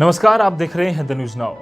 नमस्कार, आप देख रहे हैं the news now.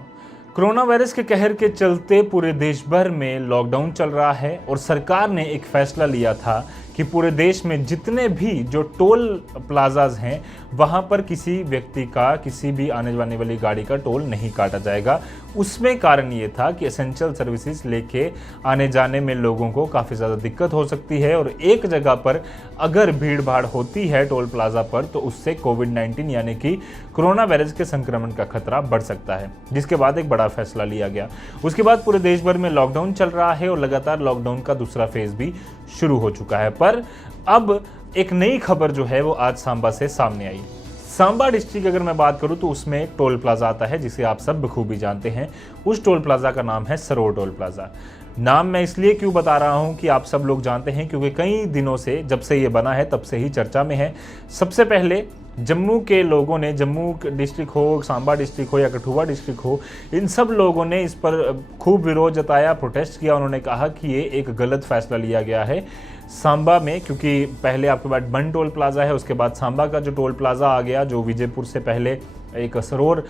Corona virus के कहर के चलते पूरे देश भर में लॉकडाउन चल रहा है और सरकार ने एक फैसला लिया था कि पूरे देश में जितने भी जो टोल प्लाजाज हैं वहां पर किसी व्यक्ति का किसी भी आने जाने वाली गाड़ी का टोल नहीं काटा जाएगा। उसमें कारण ये था कि एसेंशियल सर्विसेज लेके आने जाने में लोगों को काफ़ी ज़्यादा दिक्कत हो सकती है और एक जगह पर अगर भीड़ भाड़ होती है टोल प्लाजा पर तो उससे कोविड-19 यानी कि कोरोना वायरस के संक्रमण का खतरा बढ़ सकता है, जिसके बाद एक बड़ा फैसला लिया गया। उसके बाद पूरे देश भर में लॉकडाउन चल रहा है और लगातार लॉकडाउन का दूसरा फेज भी शुरू हो चुका है। पर अब एक नई खबर जो है वो आज सांबा से सामने आई। सांबा डिस्ट्रिक्ट अगर मैं बात करूं तो उसमें एक टोल प्लाजा आता है जिसे आप सब बखूबी जानते हैं। उस टोल प्लाजा का नाम है सरोवर टोल प्लाजा। नाम मैं इसलिए क्यों बता रहा हूं कि आप सब लोग जानते हैं क्योंकि कई दिनों से जब से ये बना है तब से ही चर्चा में है। सबसे पहले जम्मू के लोगों ने, जम्मू डिस्ट्रिक्ट हो, सांबा डिस्ट्रिक्ट हो या कठुआ डिस्ट्रिक्ट हो, इन सब लोगों ने इस पर खूब विरोध जताया, प्रोटेस्ट किया। उन्होंने कहा कि ये एक गलत फैसला लिया गया है सांबा में, क्योंकि पहले आपके पास बन टोल प्लाजा है, उसके बाद सांबा का जो टोल प्लाजा आ गया जो विजयपुर से पहले एक सरोवर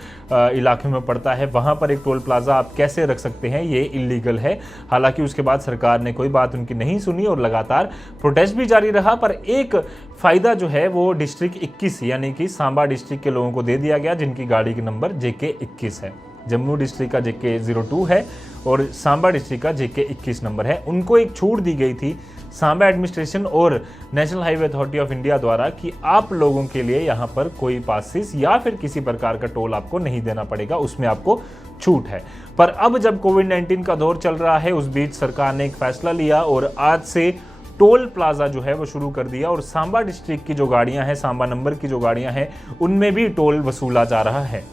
इलाके में पड़ता है, वहाँ पर एक टोल प्लाजा आप कैसे रख सकते हैं, ये इलीगल है। हालांकि उसके बाद सरकार ने कोई बात उनकी नहीं सुनी और लगातार प्रोटेस्ट भी जारी रहा। पर एक फ़ायदा जो है वो डिस्ट्रिक्ट 21 यानी कि सांबा डिस्ट्रिक्ट के लोगों को दे दिया गया जिनकी गाड़ी का नंबर JK 21 है। जम्मू डिस्ट्रिक्ट का JK 02 है और सांबा डिस्ट्रिक्ट का JK 21 नंबर है। उनको एक छूट दी गई थी सांबा एडमिनिस्ट्रेशन और national highway authority of India द्वारा कि आप लोगों के लिए यहाँ पर कोई पासिस या फिर किसी प्रकार का टोल आपको नहीं देना पड़ेगा, उसमें आपको छूट है। पर अब जब कोविड-19 का दौर चल रहा है उस बीच सरकार ने एक फैसला लिया और आज से टोल प्लाजा जो है वो शुरू कर दिया और सांबा डिस्ट्रिक्ट की जो गाड़ियां हैं, सांबा नंबर की जो गाड़ियां हैं, उनमें भी टोल वसूला जा रहा है।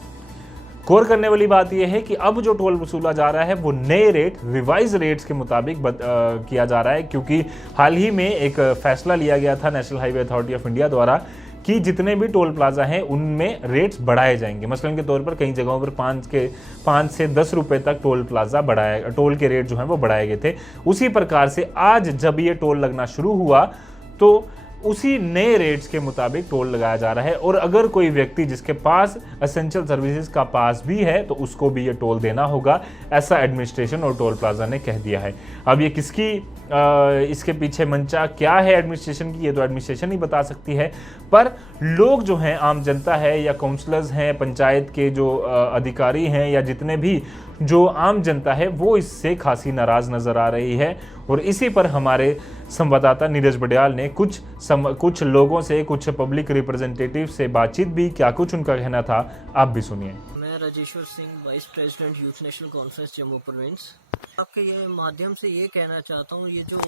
गौर करने वाली बात यह है कि अब जो टोल वसूला जा रहा है वो नए रेट, रिवाइज रेट्स के मुताबिक किया जा रहा है, क्योंकि हाल ही में एक फैसला लिया गया था national highway authority of India द्वारा कि जितने भी टोल प्लाजा हैं उनमें रेट्स बढ़ाए जाएंगे। मसलन के तौर पर कई जगहों पर 5 से 10 रुपए तक टोल के रेट जो हैं वो बढ़ाए गए थे। उसी प्रकार से आज जब ये टोल लगना शुरू हुआ तो उसी नए रेट्स के मुताबिक टोल लगाया जा रहा है और अगर कोई व्यक्ति जिसके पास एसेंशियल सर्विसेज का पास भी है तो उसको भी ये टोल देना होगा, ऐसा एडमिनिस्ट्रेशन और टोल प्लाजा ने कह दिया है। अब ये किसकी इसके पीछे मंशा क्या है एडमिनिस्ट्रेशन की, ये तो एडमिनिस्ट्रेशन ही बता सकती है। पर लोग जो हैं, आम जनता है या काउंसलर्स हैं, पंचायत के जो अधिकारी हैं या जितने भी जो आम जनता है, वो इससे खासी नाराज़ नज़र आ रही है। और इसी पर हमारे संवाददाता नीरज बडियाल ने कुछ लोगों से, कुछ पब्लिक रिप्रेजेंटेटिव से बातचीत भी, क्या कुछ उनका कहना था आप भी सुनिए। मैं Rajeshwar Singh, vice president youth national conference Jammu province. आपके ये माध्यम से ये कहना चाहता हूँ, ये जो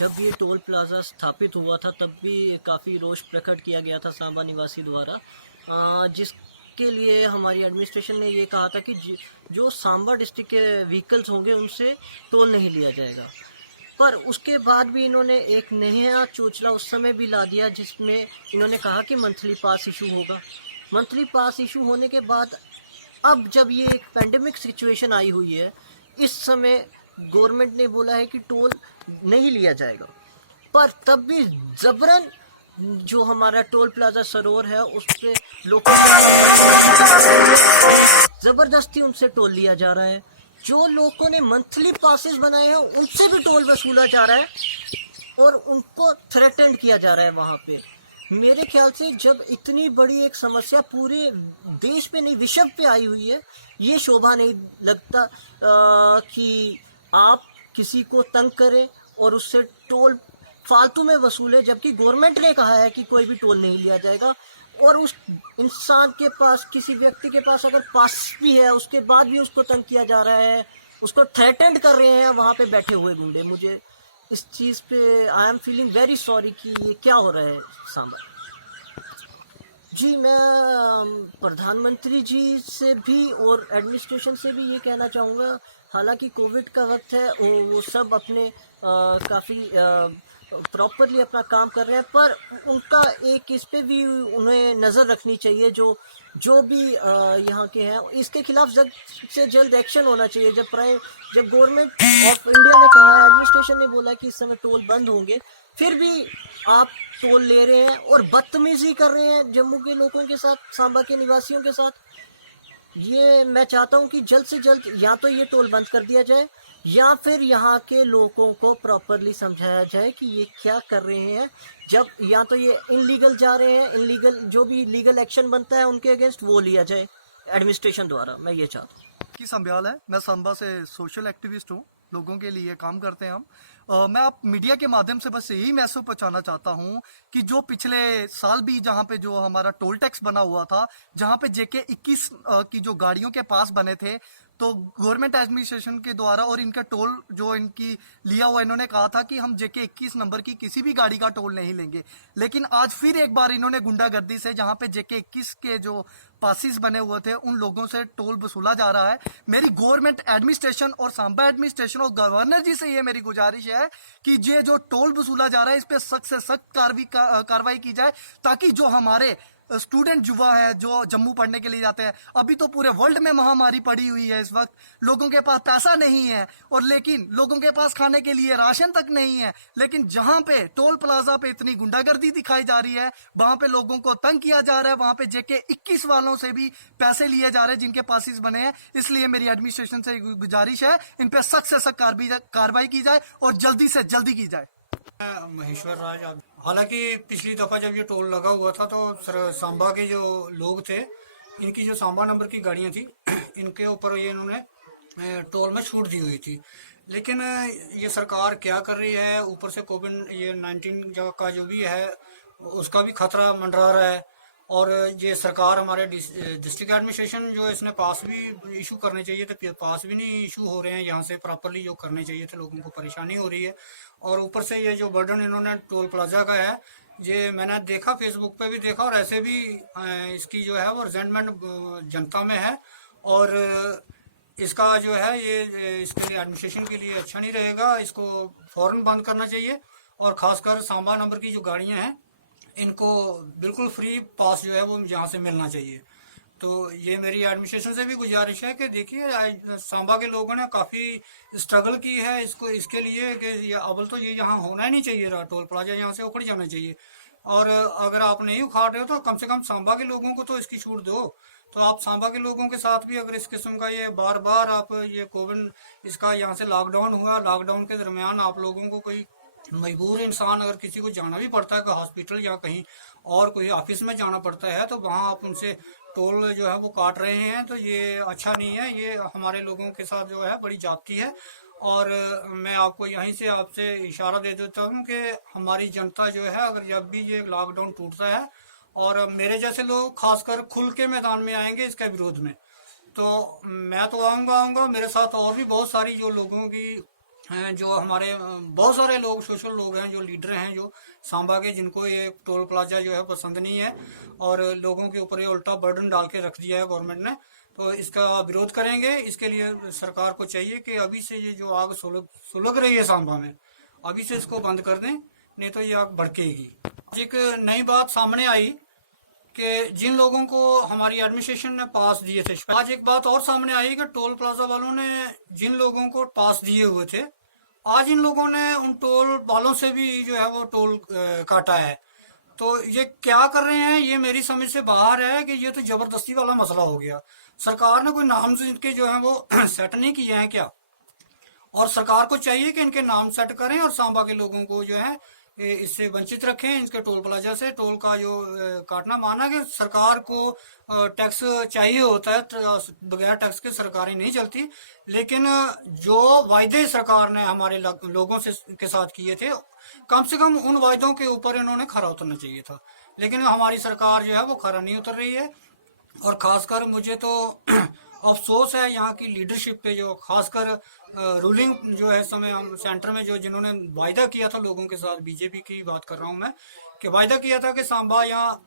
जब ये टोल प्लाजा स्थापित हुआ था तब भी काफ़ी रोष प्रकट किया गया था सांबा निवासी द्वारा, जिसके लिए हमारी एडमिनिस्ट्रेशन ने ये कहा था कि जो सांबा डिस्ट्रिक्ट के व्हीकल्स होंगे उनसे टोल नहीं लिया जाएगा। पर उसके बाद भी इन्होंने एक नया चोचला उस समय भी ला दिया जिसमें इन्होंने कहा कि मंथली पास इशू होगा। मंथली पास इशू होने के बाद अब जब ये एक पैंडेमिक सिचुएशन आई हुई है, इस समय गवर्नमेंट ने बोला है कि टोल नहीं लिया जाएगा। पर तब भी जबरन जो हमारा टोल प्लाजा सरोवर है उस पे लोग जबरदस्ती उनसे टोल लिया जा रहा है। जो लोगों ने मंथली पासेस बनाए हैं उनसे भी टोल वसूला जा रहा है और उनको थ्रेटेंड किया जा रहा है वहाँ पे। मेरे ख्याल से जब इतनी बड़ी एक समस्या पूरे देश पे नहीं विश्व पे आई हुई है, ये शोभा नहीं लगता कि आप किसी को तंग करें और उससे टोल फालतू में वसूले, जबकि गवर्नमेंट ने कहा है कि कोई भी टोल नहीं लिया जाएगा। और उस इंसान के पास, किसी व्यक्ति के पास अगर पास भी है उसके बाद भी उसको तंग किया जा रहा है, उसको थ्रेटेंड कर रहे हैं वहाँ पे बैठे हुए गुंडे। मुझे इस चीज़ पे I am feeling very sorry कि ये क्या हो रहा है सांबा। जी, मैं प्रधानमंत्री जी से भी और एडमिनिस्ट्रेशन से भी ये कहना चाहूँगा, हालांकि कोविड का वक्त है, वो सब अपने काफ़ी प्रॉपरली अपना काम कर रहे हैं, पर उनका एक इस पे भी उन्हें नज़र रखनी चाहिए। जो भी यहाँ के हैं इसके खिलाफ जल्द से जल्द एक्शन होना चाहिए। जब गवर्नमेंट ऑफ इंडिया ने, एडमिनिस्ट्रेशन ने बोला कि इस समय टोल बंद होंगे, फिर भी आप टोल ले रहे हैं और बदतमीजी कर रहे हैं जम्मू के लोगों के साथ, सांबा के निवासियों के साथ। ये मैं चाहता हूँ कि जल्द से जल्द या तो ये टोल बंद कर दिया जाए या फिर यहाँ के लोगों को प्रॉपरली समझाया जाए कि ये क्या कर रहे हैं। जब या तो ये इनलीगल जा रहे हैं, इनलीगल जो भी लीगल एक्शन बनता है उनके अगेंस्ट वो लिया जाए एडमिनिस्ट्रेशन द्वारा। मैं ये चाहता हूँ। की संभ्याल है, मैं सांबा से सोशल एक्टिविस्ट हूँ। लोगों के लिए काम करते हैं हम। मैं आप मीडिया के माध्यम से बस यही मैसेज पहुंचाना चाहता हूं कि जो पिछले साल भी जहां पे जो हमारा टोल टैक्स बना हुआ था, जहां पे जेके 21 की जो गाड़ियों के पास बने थे, तो गवर्नमेंट एडमिनिस्ट्रेशन के द्वारा और इनका टोल जो इनकी लिया हुआ, इन्होंने कहा था कि हम जेके 21 नंबर की किसी भी गाड़ी का टोल नहीं लेंगे। लेकिन आज फिर एक बार इन्होंने गुंडागर्दी से जहां पे जेके 21 के जो पासिस बने हुए थे उन लोगों से टोल वसूला जा रहा है। मेरी गवर्नमेंट एडमिनिस्ट्रेशन और सांबा एडमिनिस्ट्रेशन और गवर्नर जी से ये मेरी गुजारिश है कि ये जो टोल वसूला जा रहा है इस पे सख्त से सख्त कार्रवाई की जाए, ताकि जो हमारे स्टूडेंट युवा है जो जम्मू पढ़ने के लिए जाते हैं, अभी तो पूरे वर्ल्ड में महामारी पड़ी हुई है, इस वक्त लोगों के पास पैसा नहीं है और लेकिन लोगों के पास खाने के लिए राशन तक नहीं है। लेकिन जहां पे टोल प्लाजा पे इतनी गुंडागर्दी दिखाई जा रही है, वहां पे लोगों को तंग किया जा रहा है, वहां पे जेके 21 वालों से भी पैसे लिए जा रहे हैं जिनके पासिस बने हैं। इसलिए मेरी एडमिनिस्ट्रेशन से गुजारिश है, इन पे सख्त से सख्त कार्रवाई की जाए और जल्दी से जल्दी की जाए। महेश्वर राज। हालांकि पिछली दफा जब ये टोल लगा हुआ था तो सांबा के जो लोग थे, इनकी जो सांबा नंबर की गाड़ियां थी इनके ऊपर ये इन्होंने टोल में छूट दी हुई थी। लेकिन ये सरकार क्या कर रही है, ऊपर से कोविड ये 19 का जो भी है उसका भी खतरा मंडरा रहा है। और ये सरकार हमारे डिस्ट्रिक्ट एडमिनिस्ट्रेशन जो है इसने पास भी इशू करने चाहिए थे, पास भी नहीं इशू हो रहे हैं यहाँ से प्रॉपरली जो करने चाहिए थे। लोगों को परेशानी हो रही है। और ऊपर से ये जो बर्डन इन्होंने टोल प्लाजा का है, ये मैंने देखा, फेसबुक पे भी देखा और ऐसे भी इसकी जो है वो रिजेंटमेंट जनता में है। और इसका जो है ये इसके लिए एडमिनिस्ट्रेशन के लिए अच्छा नहीं रहेगा। इसको फौरन बंद करना चाहिए और खासकर सांबा नंबर की जो गाड़ियां हैं इनको बिल्कुल फ्री पास जो है वो यहाँ से मिलना चाहिए। तो ये मेरी एडमिनिस्ट्रेशन से भी गुजारिश है कि देखिए सांबा के लोगों ने काफी स्ट्रगल की है इसको इसके लिए कि अव्वल तो ये यहाँ होना ही नहीं चाहिए रहा, टोल प्लाजा यहाँ से उखड़ जाना चाहिए। और अगर आप नहीं उखाड़ रहे हो तो कम से कम सांबा के लोगों को तो इसकी छूट दो। तो आप सांबा के लोगों के साथ भी अगर इस किस्म का ये बार बार आप ये कोविड इसका यहाँ से लॉकडाउन हुआ, लॉकडाउन के दरमियान आप लोगों को कोई मजबूर इंसान अगर किसी को जाना भी पड़ता है कि हॉस्पिटल या कहीं और कोई ऑफिस में जाना पड़ता है, तो वहाँ आप उनसे टोल जो है वो काट रहे हैं, तो ये अच्छा नहीं है। ये हमारे लोगों के साथ जो है बड़ी जाती है। और मैं आपको यहीं से आपसे इशारा दे देता हूँ कि हमारी जनता जो है अगर जब भी ये लॉकडाउन टूटता है और मेरे जैसे लोग खासकर खुल के मैदान में आएंगे इसके विरोध में, तो मैं तो आऊँगा मेरे साथ और भी बहुत सारी जो लोगों की हैं, जो हमारे बहुत सारे लोग सोशल लोग हैं, जो लीडर हैं जो सांबा के, जिनको ये टोल प्लाजा जो है पसंद नहीं है और लोगों के ऊपर ये उल्टा बर्डन डाल के रख दिया है गवर्नमेंट ने। तो इसका विरोध करेंगे। इसके लिए सरकार को चाहिए कि अभी से ये जो आग सुलग रही है सांबा में, अभी से इसको बंद कर दें, नहीं तो ये आग भड़केगी। एक नई बात सामने आई कि जिन लोगों को हमारी एडमिनिस्ट्रेशन ने पास दिए थे, आज एक बात और सामने आई कि टोल प्लाजा वालों ने जिन लोगों को पास दिए हुए थे, आज इन लोगों ने उन टोल वालों से भी जो है वो टोल काटा है। तो ये क्या कर रहे हैं, ये मेरी समझ से बाहर है कि ये तो जबरदस्ती वाला मसला हो गया। सरकार ने कोई नाम से इनके जो है वो सेट नहीं किए हैं क्या? और सरकार को चाहिए कि इनके नाम सेट करें और सांबा के लोगों को जो है इससे वंचित रखें, इनके टोल प्लाजा से। टोल का जो काटना, माना कि सरकार को टैक्स चाहिए होता है, बगैर टैक्स के सरकारें नहीं चलती, लेकिन जो वायदे सरकार ने हमारे लोगों से के साथ किए थे, कम से कम उन वायदों के ऊपर इन्होंने खरा उतरना चाहिए था। लेकिन हमारी सरकार जो है वो खरा नहीं उतर रही है। और खासकर मुझे तो अफसोस है यहाँ की लीडरशिप पे, जो खासकर रूलिंग जो है समय हम सेंटर में जो जिन्होंने वायदा किया था लोगों के साथ, बीजेपी की बात कर रहा हूँ मैं, कि वायदा किया था कि सांबा या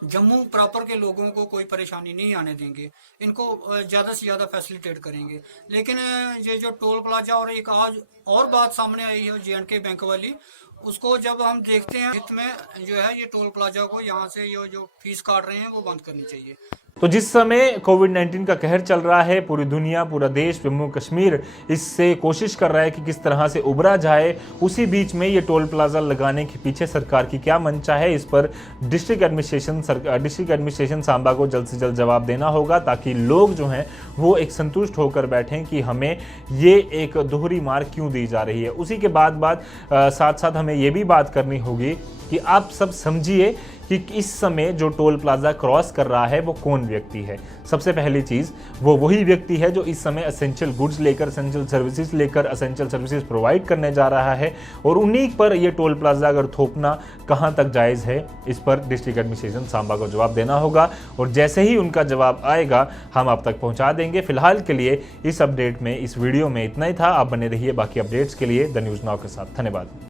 जम्मू प्रॉपर के लोगों को कोई परेशानी नहीं आने देंगे, इनको ज्यादा से ज्यादा फैसिलिटेट करेंगे। लेकिन ये जो टोल प्लाजा, और एक आज और बात सामने आई है J&K बैंक वाली, उसको जब हम देखते हैं हित में जो है ये टोल प्लाजा को यहाँ से ये जो फीस काट रहे हैं वो बंद करनी चाहिए। तो जिस समय कोविड-19 का कहर चल रहा है, पूरी दुनिया, पूरा देश, जम्मू कश्मीर इससे कोशिश कर रहा है कि किस तरह से उबरा जाए, उसी बीच में ये टोल प्लाजा लगाने के पीछे सरकार की क्या मंशा है, इस पर डिस्ट्रिक्ट एडमिनिस्ट्रेशन सांबा को जल्द से जल्द जवाब देना होगा, ताकि लोग जो हैं वो एक संतुष्ट होकर बैठें कि हमें ये एक दोहरी मार क्यों दी जा रही है। उसी के बाद साथ साथ हमें ये भी बात करनी होगी कि आप सब समझिए कि इस समय जो टोल प्लाजा क्रॉस कर रहा है वो कौन व्यक्ति है। सबसे पहली चीज़, वो वही व्यक्ति है जो इस समय एसेंशियल गुड्स लेकर, एसेंशियल सर्विसेज लेकर, एसेंशियल सर्विसेज प्रोवाइड करने जा रहा है, और उन्हीं पर ये टोल प्लाजा अगर थोपना कहाँ तक जायज़ है, इस पर डिस्ट्रिक्ट एडमिनिस्ट्रेशन सांबा को जवाब देना होगा, और जैसे ही उनका जवाब आएगा हम आप तक पहुँचा देंगे। फिलहाल के लिए इस अपडेट में, इस वीडियो में इतना ही था। आप बने रहिए बाकी अपडेट्स के लिए द न्यूज़ नाउ के साथ। धन्यवाद।